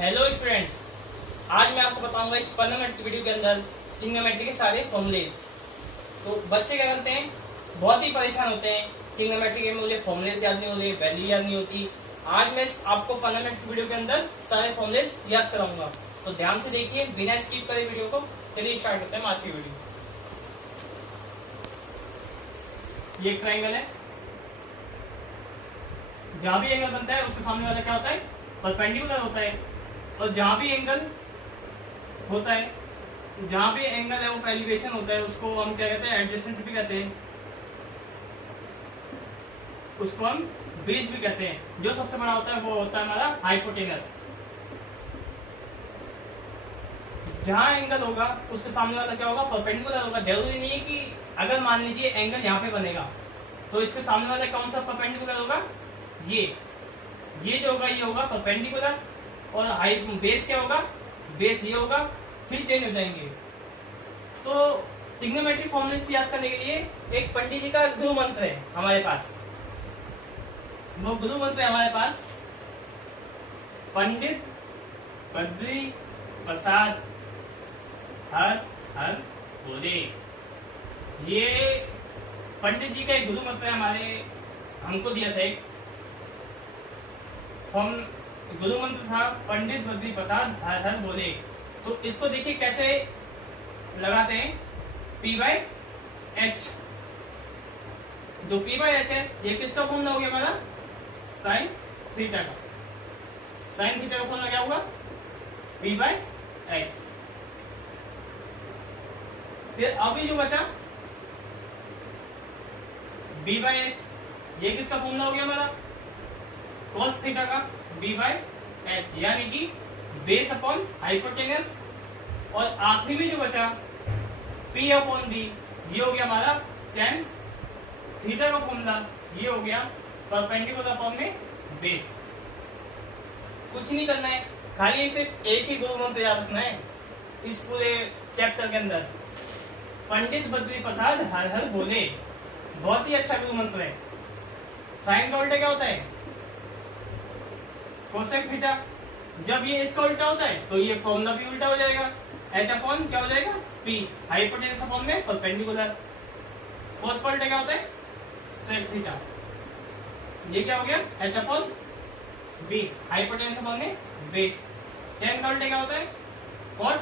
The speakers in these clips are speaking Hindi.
हेलो स्टूडेंट्स, आज मैं आपको बताऊंगा इस 15 मिनट की वीडियो के अंदर ट्रिग्नोमेट्री के सारे फॉर्मूलेज। तो बच्चे क्या करते हैं, बहुत ही परेशान होते हैं ट्रिग्नोमेट्री के, मुझे फॉर्मूलेज याद नहीं होते, वैल्यू याद नहीं होती। आज मैं आपको 15 मिनट की वीडियो के अंदर सारे फॉर्मूलेज याद कराऊंगा, तो ध्यान से देखिए बिना स्किप करे वीडियो को। चलिए स्टार्ट करते हैं आज की वीडियो। ये एक ट्राइंगल है, जहां भी एंगल बनता है उसके सामने वाला क्या होता है, परपेंडिकुलर होता है। और जहां भी एंगल होता है, जहां भी एंगल है वो एलिवेशन होता है, उसको हम क्या कहते हैं, एडजेसेंट भी कहते हैं, उसको हम बेस भी कहते हैं। जो सबसे बड़ा होता है वो होता है हमारा हाइपोटेनस। जहां एंगल होगा उसके सामने वाला क्या होगा, परपेंडिकुलर होगा। जरूरी नहीं है कि अगर मान लीजिए एंगल यहाँ पे बनेगा तो इसके सामने वाला कौन सा परपेंडिकुलर होगा, ये जो होगा ये होगा परपेंडिकुलर। और हाइट बेस क्या होगा, बेस ये होगा, फिर चेंज हो जाएंगे। तो ट्रिग्नोमेट्री फॉर्मूले याद करने के लिए एक पंडित जी का गुरु मंत्र है हमारे पास। वो गुरु मंत्र है हमारे पास, पंडित बद्री प्रसाद हर हर बोले। ये पंडित जी का एक गुरु मंत्र है, हमारे हमको दिया था एक फॉर्म। गुरु मंत्र था पंडित बद्री प्रसाद हर हर बोले। तो इसको देखिए कैसे लगाते हैं, P बाय एच। जो P बाय एच है ये किसका फॉर्मूला हो गया हमारा, साइन थीटा का। साइन थीटा का फॉर्मूला क्या होगा, P बाय एच। फिर अभी जो बचा B बाय एच, ये किसका फॉर्मूला हो गया हमारा, cos थीटा का, B बाय एच, यानी कि बेस अपॉन हाइपोटेनस। और आखिरी में जो बचा P अपॉन B, ये हो गया हमारा tan थीटा का फॉर्मूला। ये हो गया परपेंडिकुलर अपॉन में बेस। कुछ नहीं करना है, खाली सिर्फ एक ही गुरु मंत्र याद रखना है इस पूरे चैप्टर के अंदर, पंडित बद्री प्रसाद हर हर बोले। बहुत ही अच्छा गुरु मंत्र है। साइन का उल्टा क्या होता है, कोसेक थीटा। जब ये इसका उल्टा होता है तो ये फॉर्मूला भी उल्टा हो जाएगा, एच अपॉन क्या हो जाएगा, पी, हाइपोटेनस अपॉन में परपेंडिकुलर। कोस का उल्टा क्या होता है, सेक थीटा। ये क्या हो गया, H upon B, hypotenuse upon में बेस। टेन का उल्टा क्या होता है, कॉट।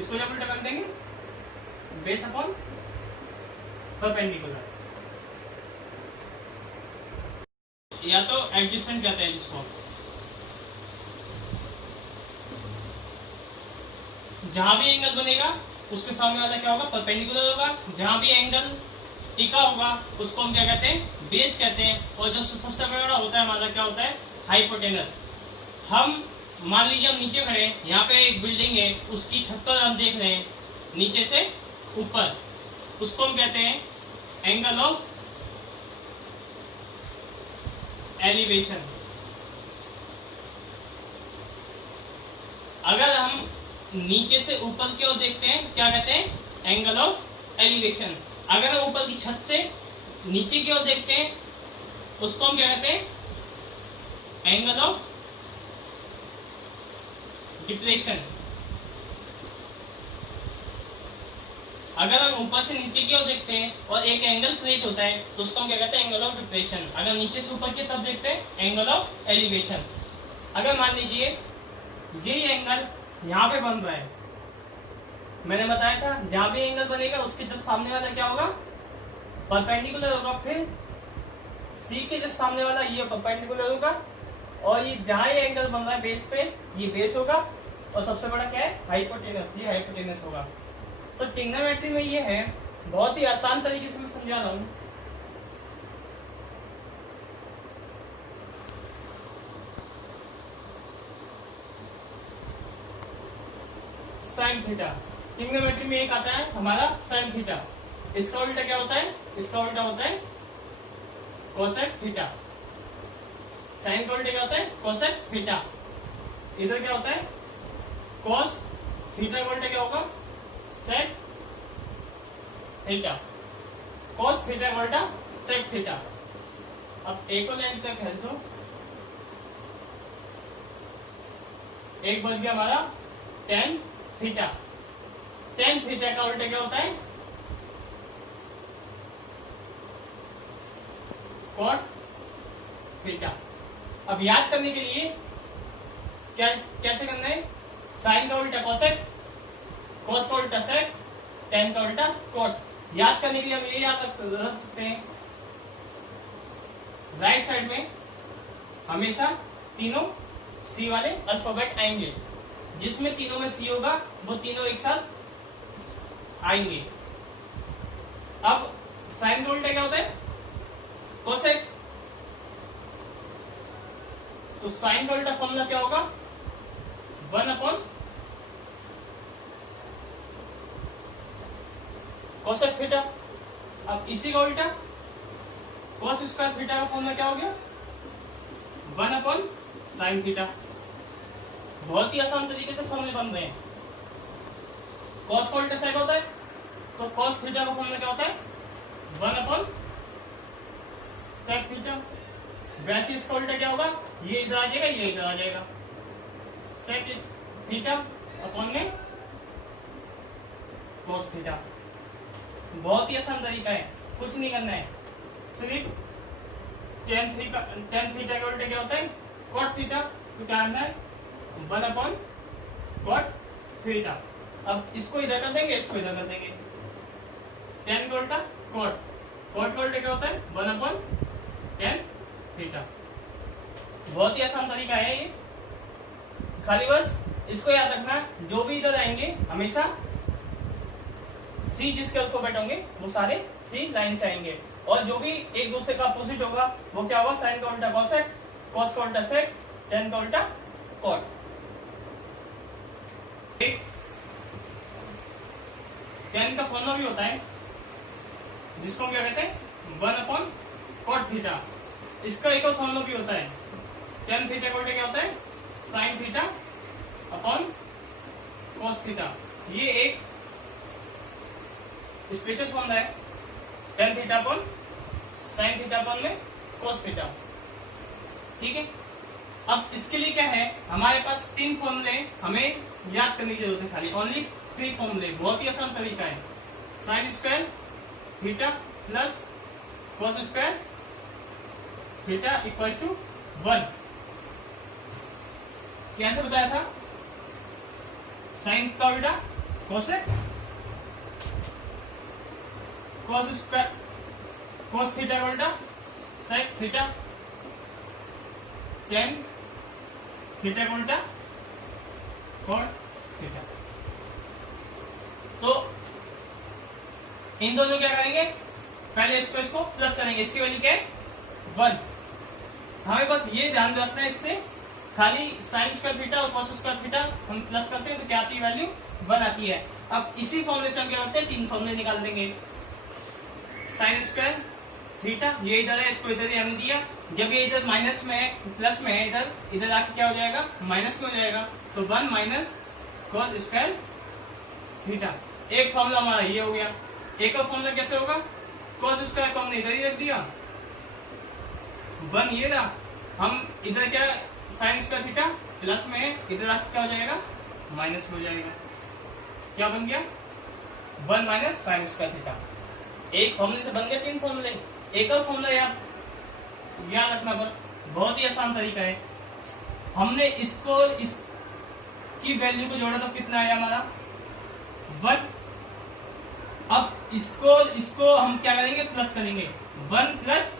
इसको जब उल्टा कर देंगे, बेस अपॉन परपेंडिकुलर, या तो एडजेसेंट कहते हैं जिसको। जहां भी एंगल बनेगा उसके सामने वाला क्या होगा, परपेंडिकुलर होगा। जहां भी एंगल टिका होगा उसको हम क्या कहते हैं, बेस कहते हैं। और जो सबसे बड़ा होता है हमारा क्या होता है, हाइपोटेनस। हम मान लीजिए हम नीचे खड़े हैं, यहाँ पे एक बिल्डिंग है, उसकी छत पर हम देख रहे हैं नीचे से ऊपर, उसको हम कहते हैं एंगल ऑफ एलिवेशन। अगर हम नीचे से ऊपर की ओर देखते हैं क्या कहते हैं, एंगल ऑफ एलिवेशन। अगर हम ऊपर की छत से नीचे की ओर देखते हैं उसको हम क्या कहते हैं, एंगल ऑफ डिप्रेशन। अगर हम ऊपर से नीचे की ओर देखते हैं और एक एंगल क्रिएट होता है तो उसको हम क्या कहते हैं, एंगल ऑफ डिप्रेशन। अगर नीचे से ऊपर की तरफ देखते हैं, एंगल ऑफ एलिवेशन। अगर मान लीजिए ये एंगल यहाँ पे बन रहा है, मैंने बताया था जहां भी एंगल बनेगा उसके जस्ट सामने वाला क्या होगा, परपेंडिकुलर होगा। फिर सी के जस्ट सामने वाला ये परपेंडिकुलर होगा। और ये जहां ये एंगल बन रहा है बेस पे, ये बेस होगा। और सबसे बड़ा क्या है, हाइपोटेनस, ये हाइपोटेनस होगा। तो ट्रिग्नोमेट्री में ये है, बहुत ही आसान तरीके से मैं समझा रहा हूं। साइन थीटा, ट्रिग्नोमेट्री में एक आता है हमारा साइन थीटा। इसका उल्टा क्या होता है, इसका उल्टा होता है कोसेक थीटा। साइन का उल्टा क्या होता है, कोसेक थीटा। इधर क्या होता है, कोस थीटा का उल्टा क्या होगा, सेक थीटा। कोस थीटा का उल्टा सेक थीटा। अब एक और लाइन तक खींच दो, एक बच गया हमारा टेन थीटा। टेन थीटा का उल्टा क्या होता है? Cot theta. अब याद करने के लिए क्या कैसे करना है? साइन का उल्टा कोसेक, कोस का उल्टा सेक, टेन का उल्टा कॉट। याद करने के लिए हम ये याद रख सकते हैं, राइट साइड में हमेशा तीनों सी वाले अल्फाबेट आएंगे, जिसमें तीनों में सी होगा वो तीनों एक साथ आएंगे। अब साइन का उल्टा क्या होता है? कोसेक। तो साइन का उल्टा फॉर्मूला क्या होगा? 1 अपॉन कोसेक थीटा। अब इसी का उल्टा कोस स्क्वायर थीटा का फॉर्मूला क्या हो गया? 1 अपॉन साइन थीटा। बहुत ही आसान तरीके से फॉर्मूले बन रहे हैं। कॉस का उल्टा सेक होता है, तो कॉस थीटा का फॉर्मूला क्या होता है? 1 अपॉन सेक थीटा। वैसे इसका उल्टा क्या होगा? ये इधर आ जाएगा, ये इधर आ जाएगा। सेक थीटा अपॉन में कॉस थीटा। बहुत ही आसान तरीका है, कुछ नहीं करना है, सिर्फ टेन थीटा का उल्टा क्या होता है? Cot theta. तो क्या करना है? 1 अपॉन कॉट थीटा। अब इसको इधर कर देंगे, इसको इधर कर देंगे। टेन का उल्टा कॉट, कॉट का उल्टा क्या होता है? 1 अपॉन टेन थीटा। बहुत ही आसान तरीका है ये, खाली बस इसको याद रखना, जो भी इधर आएंगे हमेशा सी जिसके अल्फाबेट होंगे वो सारे सी लाइन से आएंगे, और जो भी एक दूसरे का अपोजिट होगा वो क्या होगा? साइन का उल्टा कोसेक, कॉस का उल्टा सेक, टेन का उल्टा कॉट। टेन का फॉर्मूला भी होता है जिसको हम क्या कहते हैं? 1 अपॉन कॉट थीटा। इसका एक और फॉर्मूला भी होता है, टेन थीटा का उल्टा क्या होता है? Sine theta upon cos theta. ये एक स्पेशल फॉर्मूला है, tan theta upon sine theta upon में कॉस थीटा। ठीक है। अब इसके लिए क्या है, हमारे पास 3 फॉर्मूले हमें याद करने की जरूरत है, खाली ओनली 3 फॉर्मूले। बहुत ही आसान तरीका है। Sine square theta plus cos square theta equal to 1। कैसे बताया था? साइन का उल्टा cosec, cos square cos theta का उल्टा सेक थीटा, टेन थीटा का उल्टा कॉट थीटा। तो इन दोनों क्या करेंगे? पहले इसको प्लस करेंगे। इसकी वैल्यू क्या है? 1। हमें बस ये ध्यान रखना है, इससे खाली साइन स्क्वायर थीटा और कॉस स्क्वायर थीटा हम प्लस करते हैं तो क्या आती है? वैल्यू 1 आती है। अब इसी फॉर्मूले से हम क्या करते हैं? 3 फॉर्मूले निकाल देंगे। साइन स्क्वायर थीटा ये इधर है, इसको इधर ही आने दिया। जब ये इधर माइनस में है, प्लस में है, इधर आके क्या हो जाएगा? माइनस में हो जाएगा। तो 1 माइनस कॉस स्क्वायर थीटा। एक फॉर्मूला हमारा ये हो गया। एक और फॉर्मूला कैसे होगा? कॉस स्क्वायर को हमने इधर ही रख दिया, 1 ये रहा। हम इधर क्या साइन स्क्वायर थीटा प्लस में है, इधर आके क्या हो जाएगा? माइनस में हो जाएगा। क्या बन गया? 1 माइनस साइन स्क्वायर थीटा। एक फॉर्मूले से बन गया 3 फॉर्मूले। एक और फॉर्मूला याद रखना, बस बहुत ही आसान तरीका है। हमने इसकी वैल्यू को जोड़ा तो कितना आया हमारा? 1। अब इसको हम क्या करेंगे? प्लस करेंगे। 1 प्लस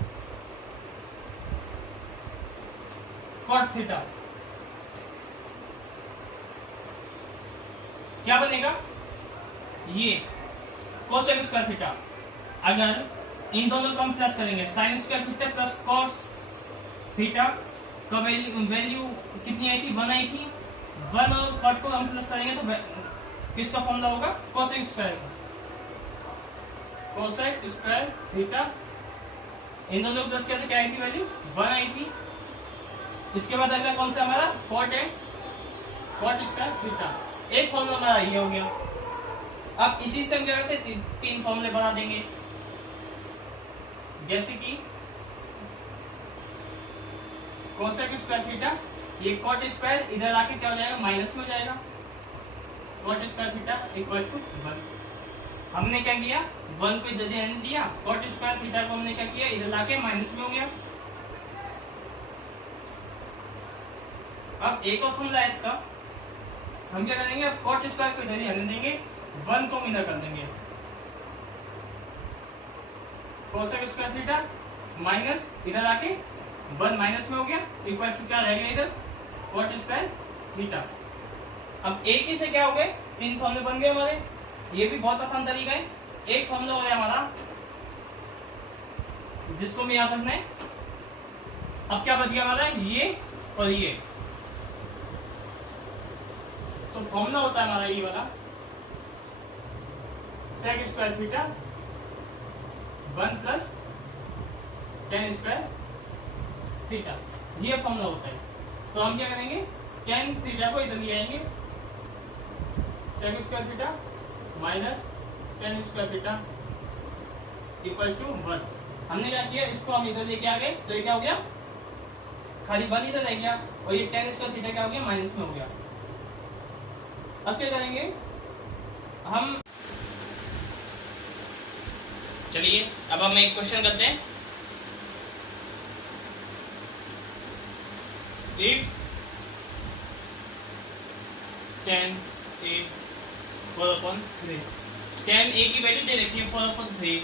कॉट थीटा क्या बनेगा? ये कोसेक स्क्वायर थीटा। अगर इन दोनों को हम प्लस करेंगे, sign square theta plus cos theta का वैल्यू कितनी आई थी? 1 आई थी। 1 और कॉट को हम प्लस करेंगे तो किसका फॉर्मूला होगा? कोसेक स्क्वायर का। कोसेक स्क्वायर थीटा, इन दोनों को प्लस किया तो क्या आई थी वैल्यू? 1 आई थी। इसके बाद अगला कौन सा हमारा? कॉट है, कॉट स्क्वायर थीटा। एक फॉर्मूला हमारा ये हो गया। अब इसी से हम क्या करते हैं? 3 फॉर्मूले बना देंगे, जैसे कि कोसेक स्क्वायर थीटा ये कॉट स्क्वायर इधर आके क्या हो जाएगा, माइनस में हो जाएगा। Cot square theta equal to 1। हमने क्या किया, 1 को इधर रहने दिया, कॉट स्क्वायर थीटा को हमने क्या किया, इधर लाके माइनस में हो गया। अब एक और फॉर्मूला है इसका, हम क्या करेंगे, अब कॉट स्क्वायर को इधर ही रहने देंगे, 1 को इधर कर देंगे, कोसेक स्क्वायर थीटा माइनस इधर आके 1 माइनस में हो गया, इक्वल टू क्या रहेगा इधर, कॉट स्क्वायर थीटा। अब एक ही से क्या हो गए, 3 फॉर्मूले बन गए हमारे। ये भी बहुत आसान तरीका है। एक फॉर्मूला हो गया हमारा जिसको मैं याद रखना है। अब क्या बच गया हमारा, ये और ये। तो फॉर्मूला होता है हमारा ये वाला, sec square theta 1 plus tan square theta, ये फॉर्मूला होता है। तो हम क्या करेंगे, टेन थीटा को इधर ले आएंगे, sec square theta minus tan square theta equal to 1। हमने क्या किया, इसको हम इधर लेके आ गए, तो ये क्या हो गया, खाली 1 इधर रह गया, और ये टेन स्क्वायर थीटा क्या हो गया, माइनस में हो गया। अब क्या करेंगे हम, चलिए अब हम एक क्वेश्चन करते हैं। If tan a 4/3, tan a की वैल्यू दे रखी है 4/3,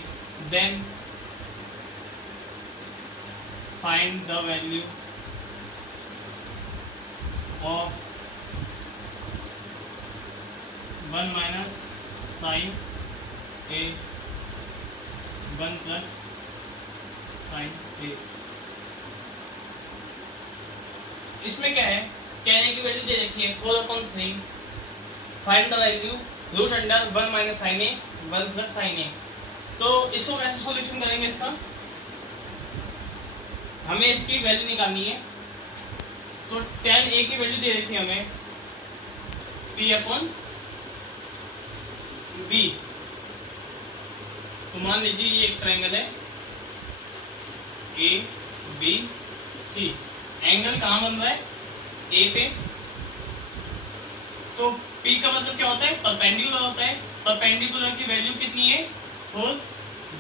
then find the value of 1 minus sine a 1 plus sine a। इसमें क्या है, tan a की वैल्यू दे रखी है 4/3, find the value root under 1 minus sine a 1 plus sine a. तो इसको कैसे सॉल्यूशन करेंगे इसका, हमें इसकी वैल्यू निकालनी है। तो tan a की वैल्यू दे रखी है हमें p/b। तो मान लीजिए ये एक ट्रायंगल है ABC, एंगल कहाँ बन रहा है, ए पे। तो P का मतलब क्या होता है, परपेंडिकुलर होता है। परपेंडिकुलर की वैल्यू कितनी है, 4।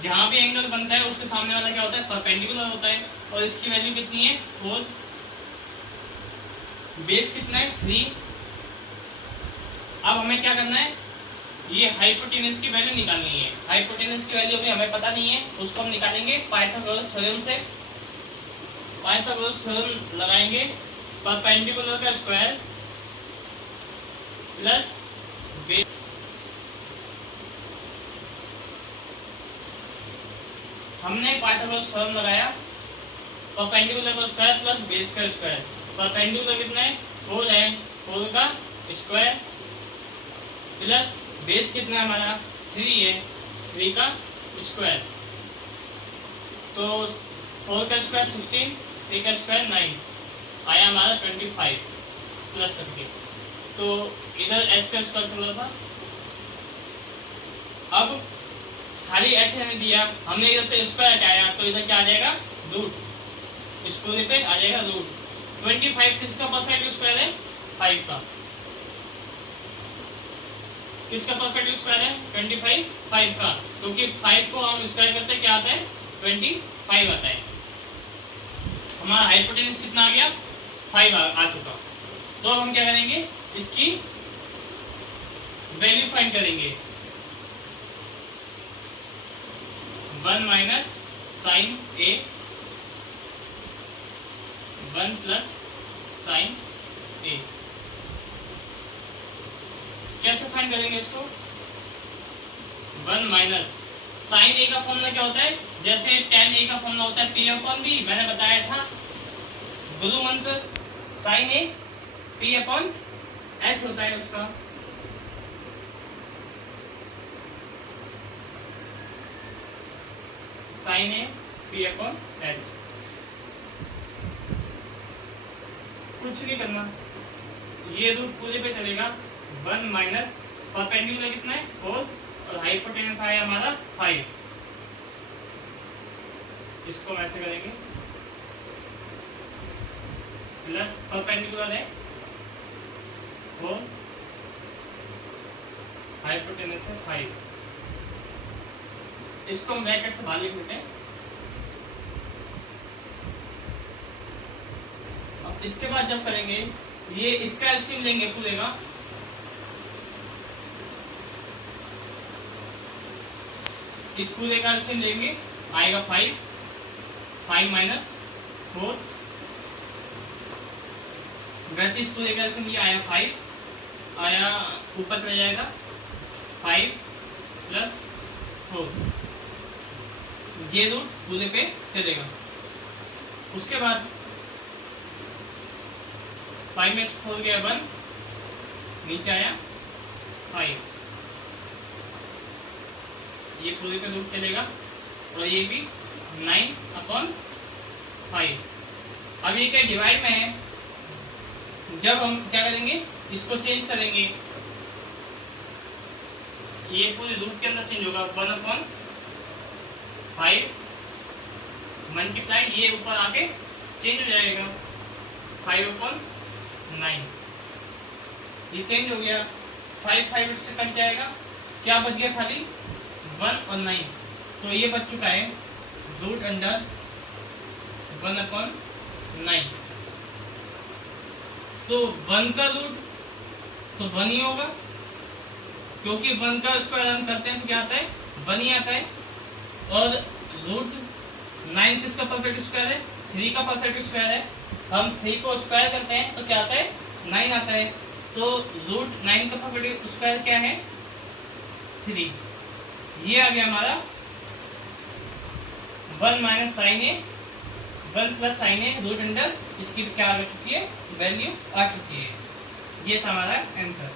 जहां भी एंगल बनता है उसके सामने वाला क्या होता है, परपेंडिकुलर होता है, और इसकी वैल्यू कितनी है, 4। बेस कितना है, 3। अब हमें क्या करना है, ये हाइपोटेनस की वैल्यू निकालनी है। हाइपोटेनस की वैल्यू अभी हमें पता नहीं है, उसको हम निकालेंगे पाइथागोरस थ्योरम से। पाइथागोरस थ्योरम लगाएंगे, परपेंडिकुलर का स्क्वायर प्लस बेस, हमने पाइथागोरस थ्योरम लगाया, परपेंडिकुलर का स्क्वायर प्लस बेस का स्क्वायर। परपेंडिकुलर कितना है, 4 है, 4 का स्क्वायर प्लस बेस कितना है हमारा, 3 है, 3 का स्क्वायर। तो 4 का स्क्वायर 16, 3 का स्क्वायर 9, आया हमारा 25 प्लस करके। तो इधर h का स्क्वायर चल रहा था। अब खाली h ने दिया, हमने इधर से स्क्वायर हटाया, तो इधर क्या आ जाएगा, रूट। इस पूरे पे आ जाएगा रूट। 25 किसका परफेक्ट स्क्वायर है, 5 का। किसका परफेक्ट स्क्वायर है, 25 5 का, क्योंकि 5 को हम स्क्वायर करते क्या आता है, 25 आता है। हमारा हाइपोटेनस कितना आ गया, 5 आ चुका। तो अब हम क्या करेंगे, इसकी वैल्यू फाइंड करेंगे। 1 minus sine a 1 plus sine ए। कैसे फाइंड करेंगे इसको, 1 माइनस साइन ए का फॉर्मूला क्या होता है, जैसे tan a का फॉर्मूला होता है P/B, मैंने बताया था गुरु मंत्र। साइन ए P/H होता है उसका। साइन ए P/H, कुछ नहीं करना, ये रूट पूरे पे चलेगा। 1 माइनस परपेंडिकुलर कितना है, 4, और हाइपोटेनस आया हमारा 5। इसको ऐसे करेंगे, प्लस परपेंडिकुलर है 4, हाइपोटेनस है 5। इसको हम ब्रैकेट से बाहर लिख देते हैं। अब इसके बाद जब करेंगे ये इसका एलसीएम लेंगे पूरे का, इस पूरे का एलसीएम लेंगे, आएगा 5, 5 माइनस 4, वैसे इस पूरे का एलसीएम ये आया 5, आया ऊपर चला जाएगा 5 प्लस 4, ये रूट पूरे पे चलेगा। उसके बाद 5 में 4 गया 1, नीचे आया 5, ये पूरे पे रूट चलेगा और ये भी 9/5। अब ये क्या डिवाइड में है, जब हम क्या करेंगे इसको चेंज करेंगे, ये पूरे रूट के अंदर चेंज होगा 1/5 मल्टीप्लाई, ये ऊपर आके चेंज हो जाएगा 5/9, ये चेंज हो गया। 5 5 से कट जाएगा, क्या बच गया खाली 1 और 9, तो ये बच चुका है रूट अंडर 1/9। तो 1 का रूट तो 1 ही होगा, क्योंकि 1 का स्क्वायर हम करते हैं तो क्या आता है 1 ही आता है। और रूट 9 किसका परफेक्ट स्क्वायर है, 3 का परफेक्ट स्क्वायर है। हम 3 को स्क्वायर करते हैं तो क्या आता है 9 आता है। तो रूट 9 का परफेक्ट स्क्वायर क्या है 3, ये आ गया हमारा 1 minus sine a 1 plus sine A root under, इसकी क्या आ चुकी है वैल्यू आ चुकी है। ये था हमारा आंसर।